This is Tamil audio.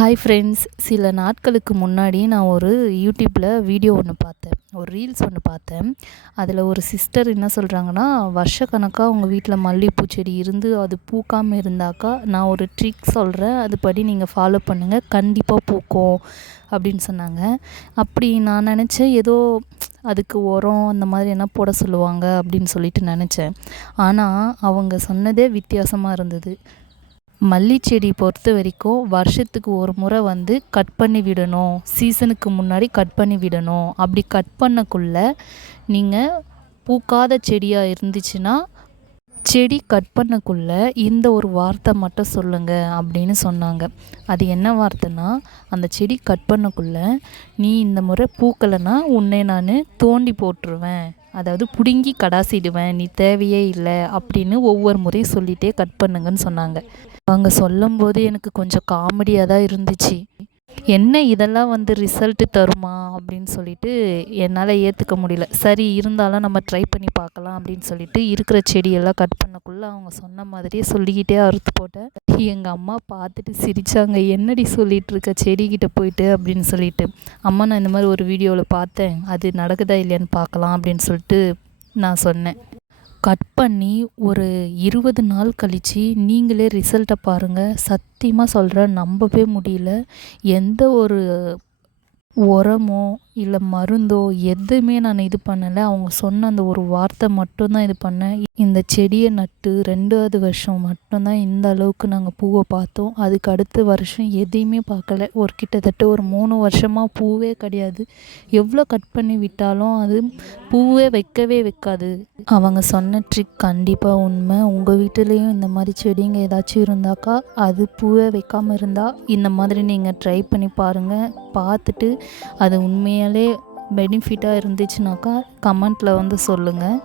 ஹாய் ஃப்ரெண்ட்ஸ், சில நாட்களுக்கு முன்னாடி நான் ஒரு யூடியூப்பில் வீடியோ ஒன்று பார்த்தேன். ஒரு ரீல்ஸ் ஒன்று பார்த்தேன். அதில் ஒரு சிஸ்டர் என்ன சொல்கிறாங்கன்னா, வருஷக்கணக்காக உங்கள் வீட்டில் மல்லிகைப்பூ செடி இருந்து அது பூக்காமல் இருந்தாக்கா நான் ஒரு ட்ரிக் சொல்கிறேன், அதுபடி நீங்கள் ஃபாலோ பண்ணுங்கள், கண்டிப்பாக பூக்கும் அப்படின்னு சொன்னாங்க. அப்படி நான் நினச்சேன், ஏதோ அதுக்கு உரம் அந்த மாதிரி என்ன போட சொல்லுவாங்க அப்படின்னு சொல்லிட்டு நினச்சேன். ஆனால் அவங்க சொன்னதே வித்தியாசமாக இருந்தது. மல்லிச்செடி பொறுத்த வரைக்கும் வருஷத்துக்கு ஒரு முறை வந்து கட் பண்ணி விடணும், சீசனுக்கு முன்னாடி கட் பண்ணி விடணும். அப்படி கட் பண்ணக்குள்ள நீங்கள் பூக்காத செடியாக இருந்துச்சுன்னா செடி கட் பண்ணக்குள்ள இந்த ஒரு வார்த்தை மட்டும் சொல்லுங்கள் அப்படின்னு சொன்னாங்க. அது என்ன வார்த்தைன்னா, அந்த செடி கட் பண்ணக்குள்ள நீ இந்த முறை பூக்கலைன்னா உன்னை நான் தோண்டி போட்டுருவேன், அதாவது பிடுங்கி கடாசிடுவேன், நீ தேவையே இல்லை அப்படின்னு ஒவ்வொரு முறையும் சொல்லிகிட்டே கட் பண்ணுங்கன்னு சொன்னாங்க. அவங்க சொல்லும்போது எனக்கு கொஞ்சம் காமெடியாக தான் இருந்துச்சு. என்ன இதெல்லாம் வந்து ரிசல்ட்டு தருமா அப்படின்னு சொல்லிட்டு என்னால் ஏற்றுக்க முடியல. சரி, இருந்தாலும் நம்ம ட்ரை பண்ணி பார்க்கலாம் அப்படின்னு சொல்லிட்டு இருக்கிற செடியெல்லாம் கட் பண்ணக்குள்ளே அவங்க சொன்ன மாதிரியே சொல்லிக்கிட்டே அறுத்து போட்டேன். எங்கள் அம்மா பார்த்துட்டு சிரித்தாங்க. என்னடி சொல்லிகிட்டு இருக்க செடிக்கிட்ட போயிட்டு அப்படின்னு சொல்லிட்டு. அம்மா, நான் இந்த மாதிரி ஒரு வீடியோவில் பார்த்தேன், அது நடக்குதா இல்லையான்னு பார்க்கலாம் அப்படின்னு சொல்லிட்டு நான் சொன்னேன். கட் பண்ணி ஒரு 20 நாள் கழித்து நீங்களே ரிசல்ட்டை பாருங்கள். சத்தியமாக சொல்கிறேன், நம்பவே முடியல. எந்த ஒரு உரமோ இல்லை மருந்தோ எதுவுமே நான் இது பண்ணலை. அவங்க சொன்ன அந்த ஒரு வார்த்தை மட்டும்தான் இது பண்ணேன். இந்த செடியை நட்டு 2வது வருஷம் மட்டும்தான் இந்த அளவுக்கு நாங்கள் பூவை பார்த்தோம். அதுக்கு அடுத்த வருஷம் எதையுமே பார்க்கல. கிட்டத்தட்ட ஒரு 3 வருஷமாக பூவே கிடையாது. எவ்வளோ கட் பண்ணி விட்டாலும் அது பூவே வைக்கவே வைக்காது. அவங்க சொன்ன ட்ரிக் கண்டிப்பாக உண்மை. உங்கள் வீட்டிலையும் இந்த மாதிரி செடிங்க ஏதாச்சும் இருந்தாக்கா, அது பூவே வைக்காமல் இருந்தால் இந்த மாதிரி நீங்கள் ட்ரை பண்ணி பாருங்கள். பார்த்துட்டு அது உண்மையாலே பெனிஃபிட்டாக இருந்துச்சுனாக்கா கமெண்ட்டில் வந்து சொல்லுங்கள்.